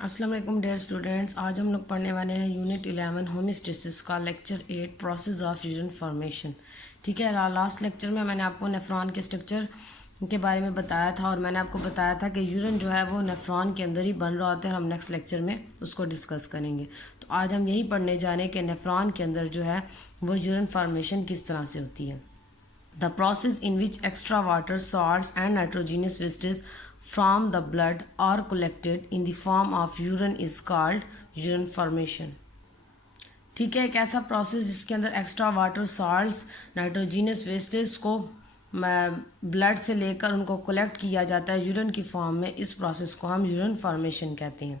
अस्सलाम वालेकुम dear students. आज हम लोग पढ़ने वाले हैं यूनिट 11 होमियोस्टेसिस का lecture 8 process of urine formation. ठीक है, लास्ट लेक्चर में मैंने आपको नेफ्रॉन के स्ट्रक्चर के बारे में बताया था और मैंने आपको बताया था कि यूरिन जो है वो नेफ्रॉन के अंदर ही बन रहा होता है। हम नेक्स्ट लेक्चर में उसको डिस्कस करेंगे। तो आज हम यही पढ़ने जा रहे हैं कि नेफ्रॉन के अंदर जो है वो यूरिन फॉर्मेशन किस तरह से होती है। The process in which extra water, salts and nitrogenous wastes from the blood are collected in the form of urine is called urine formation। ठीक है, एक ऐसा प्रोसेस जिसके अंदर extra water, salts, nitrogenous wastage को ब्लड से लेकर उनको कलेक्ट किया जाता है यूरिन की फॉर्म में। इस प्रोसेस को हम यूरिन फॉर्मेशन कहते हैं।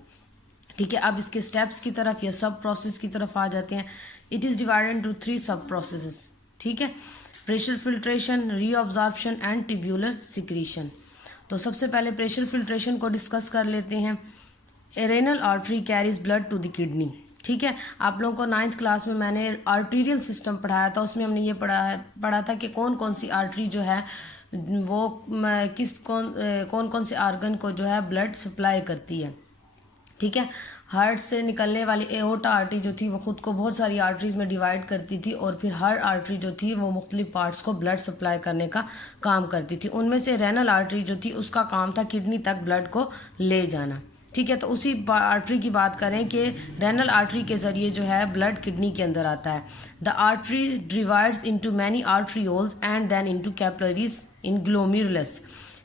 ठीक है, अब इसके स्टेप्स की तरफ या सब प्रोसेस की तरफ आ जाते हैं। इट इज़ डिवाइडेड इनटू 3 सब प्रोसेसेस। ठीक है, pressure filtration, reabsorption and tubular secretion. तो सबसे पहले प्रेशर फिल्ट्रेशन को डिस्कस कर लेते हैं। Renal artery carries blood to the kidney. ठीक है, आप लोगों को 9th क्लास में मैंने आर्टीरियल सिस्टम पढ़ाया था। उसमें हमने ये पढ़ा था कि कौन कौन सी आर्टरी जो है वो कौन कौन से आर्गन को जो है ब्लड सप्लाई करती है। ठीक है, हार्ट से निकलने वाली एओर्टा आर्टरी जो थी वो खुद को बहुत सारी आर्टरीज में डिवाइड करती थी और फिर हर आर्टरी जो थी वो मुख्तलिफ पार्ट्स को ब्लड सप्लाई करने का काम करती थी। उनमें से रेनल आर्टरी जो थी उसका काम था किडनी तक ब्लड को ले जाना। ठीक है, तो उसी आर्टरी की बात करें कि रेनल आर्टरी के ज़रिए जो है ब्लड किडनी के अंदर आता है। The artery divides into many arterioles and then into capillaries in glomerulus.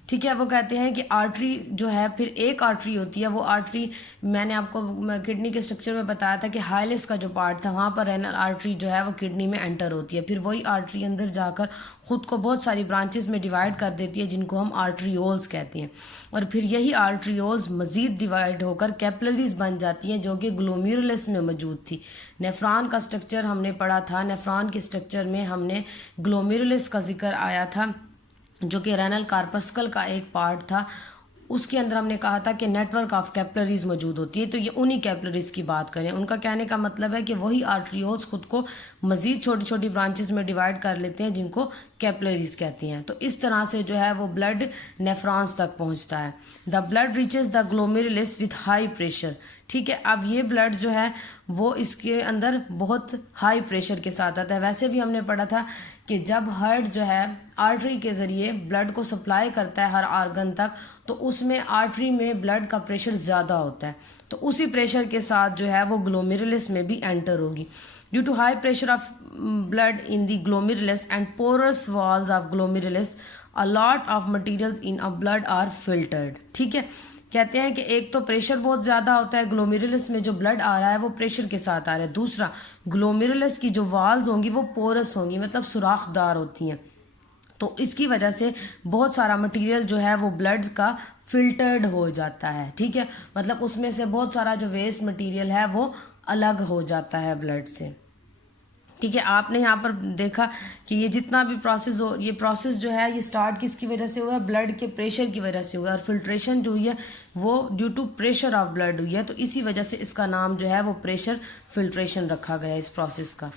ठीक है, वो कहते हैं कि आर्टरी जो है फिर एक आर्टरी होती है। वो आर्टरी मैंने आपको किडनी के स्ट्रक्चर में बताया था कि हाइलेस का जो पार्ट था वहाँ पर रेनल आर्टरी जो है वो किडनी में एंटर होती है। फिर वही आर्टरी अंदर जाकर ख़ुद को बहुत सारी ब्रांचेस में डिवाइड कर देती है जिनको हम आर्टरीओल्स कहते हैं। और फिर यही आर्टरीओल्स मज़ीद डिवाइड होकर कैपिलरीज बन जाती हैं जो कि ग्लोमेरुलस में मौजूद थी। नेफ्रॉन का स्ट्रक्चर हमने पढ़ा था। नेफ्रॉन के स्ट्रक्चर में हमने ग्लोमेरुलस का जिक्र आया था जो कि रेनल कार्पस्कल का एक पार्ट था। उसके अंदर हमने कहा था कि नेटवर्क ऑफ कैपिलरीज मौजूद होती है। तो ये उन्हीं कैपिलरीज की बात करें। उनका कहने का मतलब है कि वही आर्टरीओल्स खुद को मज़ीद छोटी छोटी ब्रांचेस में डिवाइड कर लेते हैं जिनको कैपिलरीज कहती हैं। तो इस तरह से जो है वो ब्लड नेफ्रॉन्स तक पहुंचता है। The blood reaches the glomerulus with high pressure. ठीक है, अब ये ब्लड जो है वो इसके अंदर बहुत हाई प्रेशर के साथ आता है। वैसे भी हमने पढ़ा था कि जब हार्ट जो है आर्टरी के ज़रिए ब्लड को सप्लाई करता है हर आर्गन तक, तो उसमें आर्टरी में ब्लड का प्रेशर ज़्यादा होता है। तो उसी प्रेशर के साथ जो है वो ग्लोमेरुलस में भी एंटर होगी। Due to high pressure of blood in the glomerulus and porous walls of glomerulus a lot of materials in a blood are filtered. ठीक है, कहते हैं कि एक तो प्रेशर बहुत ज़्यादा होता है, ग्लोमेरुलस में जो ब्लड आ रहा है वो प्रेशर के साथ आ रहा है। दूसरा, ग्लोमेरुलस की जो वाल्स होंगी वो पोरस होंगी, मतलब सुराखदार होती हैं। तो इसकी वजह से बहुत सारा मटेरियल जो है वो ब्लड का फिल्टर्ड हो जाता है। ठीक है, मतलब उसमें से बहुत सारा जो वेस्ट मटेरियल है वो अलग हो जाता है ब्लड से। ठीक है, आपने यहाँ पर देखा कि ये जितना भी प्रोसेस हो, ये प्रोसेस जो है ये स्टार्ट किसकी वजह से हुआ है? ब्लड के प्रेशर की वजह से हुआ है। और फिल्ट्रेशन जो हुई है वो due to pressure of blood हुई है। तो इसी वजह से इसका नाम जो है वो प्रेशर फिल्ट्रेशन रखा गया है इस प्रोसेस का।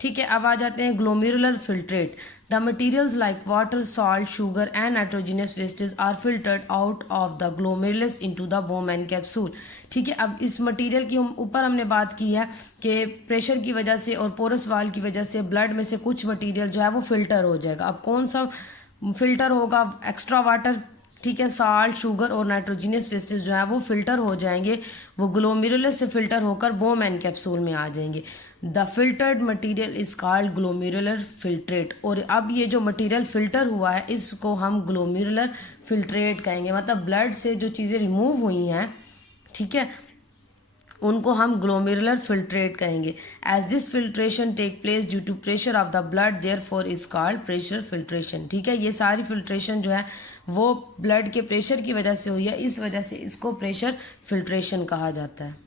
ठीक है, अब आ जाते हैं glomerular filtrate. The materials like water, salt, sugar and nitrogenous wastage are filtered out of the glomerulus into the Bowman capsule. ठीक है, अब इस मटेरियल की ऊपर हमने बात की है कि प्रेशर की वजह से और पोरस वाल की वजह से ब्लड में से कुछ मटेरियल जो है वो फिल्टर हो जाएगा। अब कौन सा फिल्टर होगा? एक्स्ट्रा वाटर, ठीक है, साल्ट, शुगर और नाइट्रोजीनियस वेस्टेज जो है वो फिल्टर हो जाएंगे। वो ग्लोमेरुलस से फिल्टर होकर बोमेन कैप्सूल में आ जाएंगे। The filtered material is called glomerular filtrate. और अब ये जो मटेरियल फिल्टर हुआ है इसको हम ग्लोमेरुलर फिल्ट्रेट कहेंगे। मतलब ब्लड से जो चीज़ें रिमूव हुई हैं, ठीक है, उनको हम ग्लोमेरुलर फिल्ट्रेट कहेंगे। As this filtration take place due to pressure of the blood therefore is called pressure filtration. ठीक है, ये सारी फिल्ट्रेशन जो है वो ब्लड के प्रेशर की वजह से हुई है, इस वजह से इसको प्रेशर फिल्ट्रेशन कहा जाता है।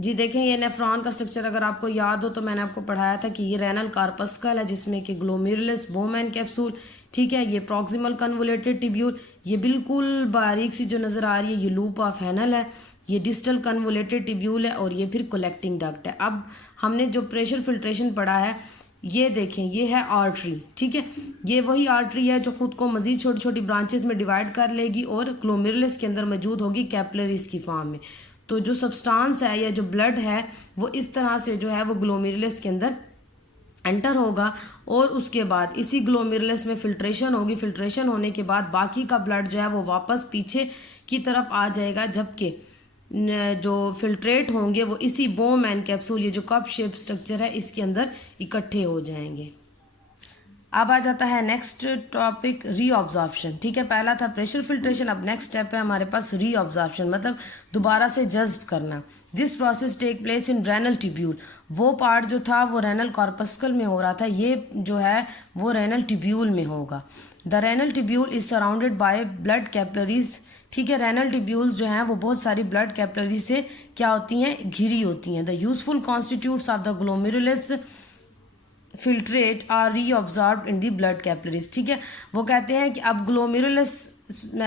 जी देखें, ये नेफ्रॉन का स्ट्रक्चर अगर आपको याद हो तो मैंने आपको पढ़ाया था कि ये रेनल कार्पस्कल है जिसमें कि ग्लोमेरुलस, बोमेन कैप्सूल, ठीक है, ये प्रॉक्सिमल कन्वोलेटेड टिब्यूल, ये बिल्कुल बारीक सी जो नज़र आ रही है ये लूप ऑफ हैनल है, ये डिस्टल कन्वोलेटेड टिब्यूल है और ये फिर कलेक्टिंग डक्ट है। अब हमने जो प्रेशर फिल्ट्रेशन पढ़ा है ये देखें, ये है आर्टरी, ठीक है। ये वही आर्टरी है जो खुद को मज़ीद छोटी छोटी ब्रांचेस में डिवाइड कर लेगी और ग्लोमेरुलस के अंदर मौजूद होगी कैपिलरीज की फॉर्म में। तो जो सब्सटेंस है या जो ब्लड है वो इस तरह से जो है वो ग्लोमेरुलस के अंदर एंटर होगा और उसके बाद इसी ग्लोमेरुलस में फिल्ट्रेशन होगी। फिल्ट्रेशन होने के बाद बाकी का ब्लड जो है वो वापस पीछे की तरफ आ जाएगा, जबकि जो फिल्ट्रेट होंगे वो इसी बोम एंड कैप्सूल, ये जो कप शेप स्ट्रक्चर है, इसके अंदर इकट्ठे हो जाएंगे। अब आ जाता है नेक्स्ट टॉपिक, रीअब्जॉर्प्शन। ठीक है, पहला था प्रेशर फिल्ट्रेशन, अब नेक्स्ट स्टेप है हमारे पास रीअब्जॉर्प्शन, मतलब दोबारा से जज्ब करना। This process take place in renal tubule. वो पार्ट जो था वो रेनल कॉर्पस्कल में हो रहा था, ये जो है वो रेनल ट्यूब्यूल में होगा। The renal tubule is surrounded by blood capillaries. ठीक है, रेनल ट्यूब्यूल्स जो हैं वो बहुत सारी ब्लड कैपिलरी से क्या होती हैं, घिरी होती हैं। The useful constituents of the glomerulus filtrate are reabsorbed in the blood capillaries. ठीक है, वो कहते हैं कि अब ग्लोमेरुलस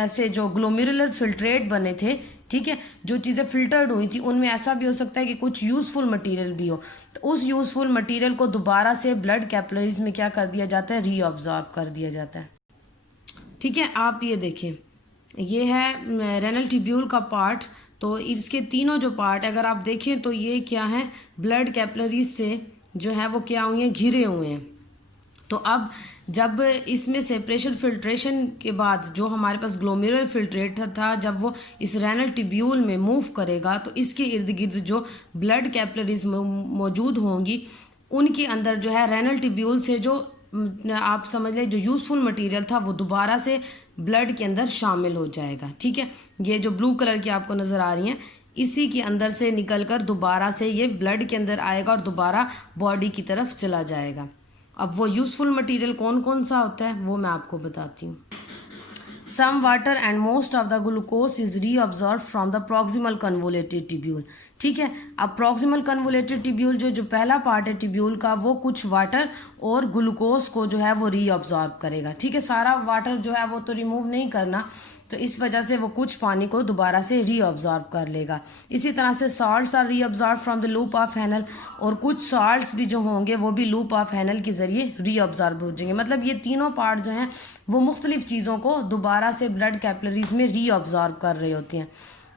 से जो ग्लोमेरुलर फिल्ट्रेट बने थे, ठीक है, जो चीज़ें फिल्टर्ड हुई थी उनमें ऐसा भी हो सकता है कि कुछ यूज़फुल मटेरियल भी हो, तो उस यूज़फुल मटेरियल को दोबारा से ब्लड कैपिलरीज में क्या कर दिया जाता है, रीअब्जॉर्ब कर दिया जाता है। ठीक है, आप ये देखें, ये है रेनल ट्यूब्यूल का पार्ट। तो इसके तीनों जो पार्ट अगर आप देखें तो ये क्या है, ब्लड कैपिलरीज से जो है वो क्या हुए हैं, घिरे हुए हैं। तो अब जब इसमें से प्रेशर फिल्ट्रेशन के बाद जो हमारे पास ग्लोमेरुलर फिल्ट्रेट था, जब वो इस रेनल ट्यूब्यूल में मूव करेगा तो इसके इर्द गिर्द जो ब्लड कैपिलरीज मौजूद होंगी उनके अंदर जो है रेनल ट्यूब्यूल से जो आप समझ लें जो यूज़फुल मटेरियल था वो दोबारा से ब्लड के अंदर शामिल हो जाएगा। ठीक है, ये जो ब्लू कलर की आपको नज़र आ रही हैं इसी के अंदर से निकलकर दोबारा से ये ब्लड के अंदर आएगा और दोबारा बॉडी की तरफ चला जाएगा। अब वो यूज़फुल मटेरियल कौन कौन सा होता है वो मैं आपको बताती हूँ। Some water and most of the glucose is reabsorb from the proximal convoluted tubule. ठीक है, अब प्रॉक्सिमल कन्वोलेटेड ट्यूब्यूल जो पहला पार्ट है ट्यूब्यूल का, वो कुछ वाटर और ग्लूकोज को जो है वो रीअब्जॉर्ब करेगा। ठीक है, सारा वाटर जो है वो तो रिमूव नहीं करना, तो इस वजह से वो कुछ पानी को दोबारा से रीअब्जॉर्ब कर लेगा। इसी तरह से salts are reabsorb from the loop of Henle, और कुछ सॉल्ट्स भी जो होंगे वो भी लूप ऑफ हैनल के ज़रिए रीअब्जॉर्ब हो जाएंगे। मतलब ये तीनों पार्ट जो हैं वो मुख्तलिफ चीज़ों को दोबारा से ब्लड कैपिलरीज में रीअब्जॉर्ब कर रही होती हैं।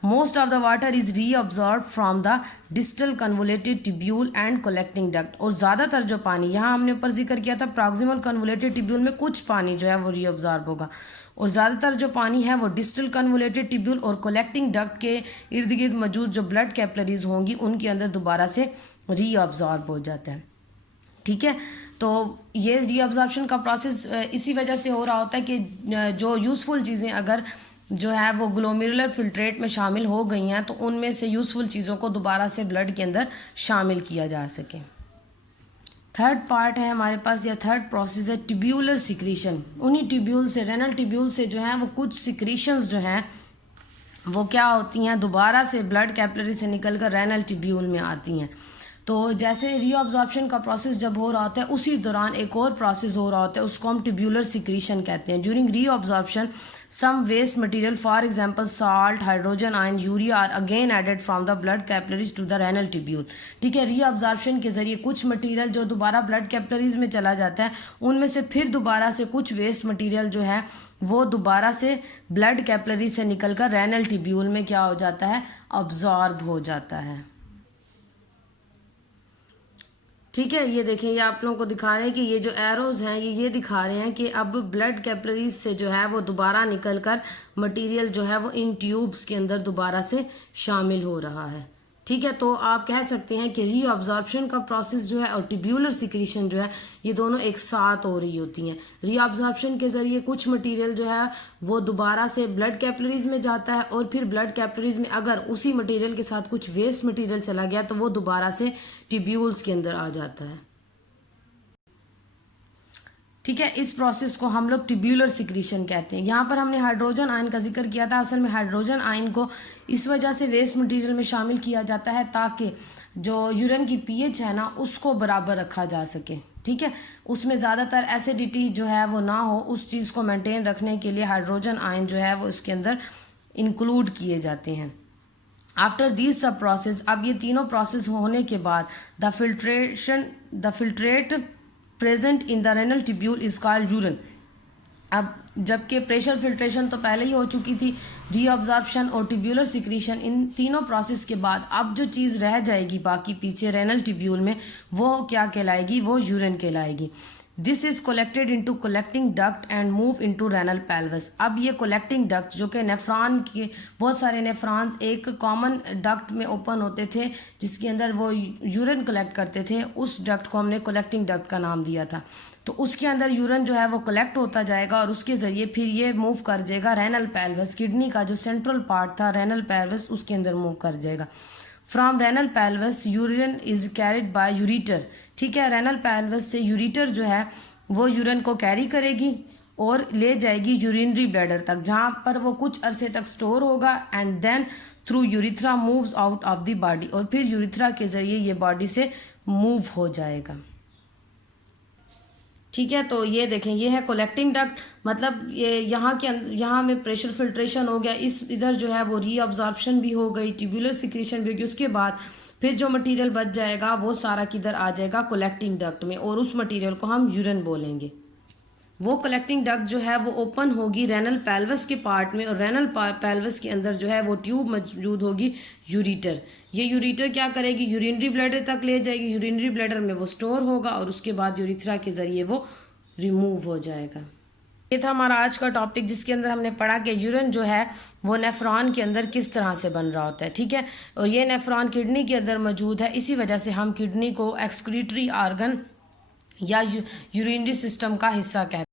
Most of the water is reabsorb from the distal convoluted tubule and collecting duct. और ज़्यादातर जो पानी, यहाँ हमने ऊपर जिक्र किया था प्रॉक्सिमल कन्वोलेटेड ट्यूब्यूल में कुछ पानी जो है वो रीअब्जॉर्ब होगा, और ज़्यादातर जो पानी है वो डिस्टल कन्वोलेटेड ट्यूब्यूल और कलेक्टिंग डक्ट के इर्द गिर्द मौजूद जो ब्लड कैपिलरीज होंगी उनके अंदर दोबारा से रीअब्जॉर्ब हो जाता है। ठीक है, तो ये रीअब्जॉर्प्शन का प्रोसेस इसी वजह से हो रहा होता है कि जो यूज़फुल चीज़ें अगर जो है वो ग्लोमेरुलर फिल्ट्रेट में शामिल हो गई हैं तो उनमें से यूज़फुल चीज़ों को दोबारा से ब्लड के अंदर शामिल किया जा सके। थर्ड पार्ट है हमारे पास, या थर्ड प्रोसेस है ट्यूब्यूलर सिक्रीशन। उन्हीं ट्यूब्यूल से, रेनल ट्यूब्यूल से जो है वो कुछ सिक्रीशंस जो हैं वो क्या होती हैं, दोबारा से ब्लड कैपिलरी से निकलकर रेनल ट्यूब्यूल में आती हैं। तो जैसे रीअब्जॉर्प्शन का प्रोसेस जब हो रहा होता है उसी दौरान एक और प्रोसेस हो रहा होता है, उसको हम ट्यूब्यूलर सिक्रीशन कहते हैं। During reabsorption some waste material for example salt, hydrogen ion, urea are again added from the blood capillaries to the renal tubule. ठीक है, रीअब्जॉर्प्शन के जरिए कुछ मटेरियल जो दोबारा ब्लड कैपिलरीज में चला जाता है उनमें से फिर दोबारा से कुछ वेस्ट मटेरियल जो है वो दोबारा से ब्लड कैपिलरी से निकलकर रेनल ट्यूब्यूल में क्या हो जाता है, अब्जॉर्ब हो जाता है। ठीक है, ये देखें, ये आप लोगों को दिखा रहे हैं कि ये जो एरोज हैं ये दिखा रहे हैं कि अब ब्लड कैपिलरीज से जो है वो दोबारा निकलकर मटेरियल जो है वो इन ट्यूब्स के अंदर दोबारा से शामिल हो रहा है। ठीक है, तो आप कह सकते हैं कि रीअब्जॉर्प्शन का प्रोसेस जो है और ट्यूब्यूलर सिक्रीशन जो है ये दोनों एक साथ हो रही होती हैं। रीअब्जॉर्प्शन के ज़रिए कुछ मटेरियल जो है वो दोबारा से ब्लड कैपिलरीज में जाता है, और फिर ब्लड कैपिलरीज में अगर उसी मटेरियल के साथ कुछ वेस्ट मटेरियल चला गया तो वो दोबारा से ट्यूब्यूल्स के अंदर आ जाता है। ठीक है, इस प्रोसेस को हम लोग ट्यूब्यूलर सिक्रीशन कहते हैं। यहाँ पर हमने हाइड्रोजन आयन का जिक्र किया था। असल में हाइड्रोजन आयन को इस वजह से वेस्ट मटेरियल में शामिल किया जाता है ताकि जो यूरिन की पीएच है ना उसको बराबर रखा जा सके। ठीक है, उसमें ज़्यादातर एसिडिटी जो है वो ना हो, उस चीज़ को मेंटेन रखने के लिए हाइड्रोजन आयन जो है वो इसके अंदर इंक्लूड किए जाते हैं। आफ्टर दिस सब प्रोसेस, अब ये तीनों प्रोसेस होने के बाद the filtrate present in the renal tubule is called urine. अब जबकि प्रेशर फिल्ट्रेशन तो पहले ही हो चुकी थी, रीअब्जॉर्प्शन और ट्यूब्यूलर सिक्रीशन, इन तीनों प्रोसेस के बाद अब जो चीज़ रह जाएगी बाकी पीछे रेनल ट्यूब्यूल में, वो क्या कहलाएगी, वो यूरिन कहलाएगी। This is collected into collecting duct and move into renal pelvis. अब ये कलेक्टिंग डक्ट जो कि नेफ्रॉन के बहुत सारे नेफ्रॉन्स एक कॉमन डक्ट में ओपन होते थे जिसके अंदर वो यूरिन कलेक्ट करते थे, उस डक्ट को हमने कलेक्टिंग डक्ट का नाम दिया था। तो उसके अंदर यूरिन जो है वो कलेक्ट होता जाएगा और उसके ज़रिए फिर ये मूव कर जाएगा रेनल पेल्विस, किडनी का जो सेंट्रल पार्ट था रेनल पेल्विस उसके अंदर मूव कर जाएगा। From renal pelvis urine is carried by ureter. ठीक है, रेनल पेल्विस से यूरिटर जो है वो यूरिन को कैरी करेगी और ले जाएगी यूरिनरी ब्लैडर तक, जहाँ पर वो कुछ अरसे तक स्टोर होगा and then through urethra moves out of the body, और फिर यूरिथ्रा के ज़रिए ये बॉडी से मूव हो जाएगा। ठीक है, तो ये देखें, ये है कलेक्टिंग डक्ट, मतलब ये यहाँ में प्रेशर फिल्ट्रेशन हो गया, इस इधर जो है वो रीअब्जॉर्प्शन भी हो गई, ट्यूब्यूलर सिक्रीशन भी होगी, उसके बाद फिर जो मटेरियल बच जाएगा वो सारा किधर आ जाएगा, कलेक्टिंग डक्ट में, और उस मटेरियल को हम यूरिन बोलेंगे। वो कलेक्टिंग डक्ट जो है वो ओपन होगी रेनल पेल्विस के पार्ट में, और रेनल पेल्विस के अंदर जो है वो ट्यूब मौजूद होगी यूरिटर। ये यूरिटर क्या करेगी, यूरिनरी ब्लैडर तक ले जाएगी, यूरिनरी ब्लैडर में वो स्टोर होगा और उसके बाद यूरिथ्रा के ज़रिए वो रिमूव हो जाएगा। ये था हमारा आज का टॉपिक जिसके अंदर हमने पढ़ा कि यूरिन जो है वो नेफ्रॉन के अंदर किस तरह से बन रहा होता है। ठीक है, और ये नेफ्रॉन किडनी के अंदर मौजूद है, इसी वजह से हम किडनी को एक्सक्रीटरी ऑर्गन या यूरिनरी सिस्टम का हिस्सा कहते हैं।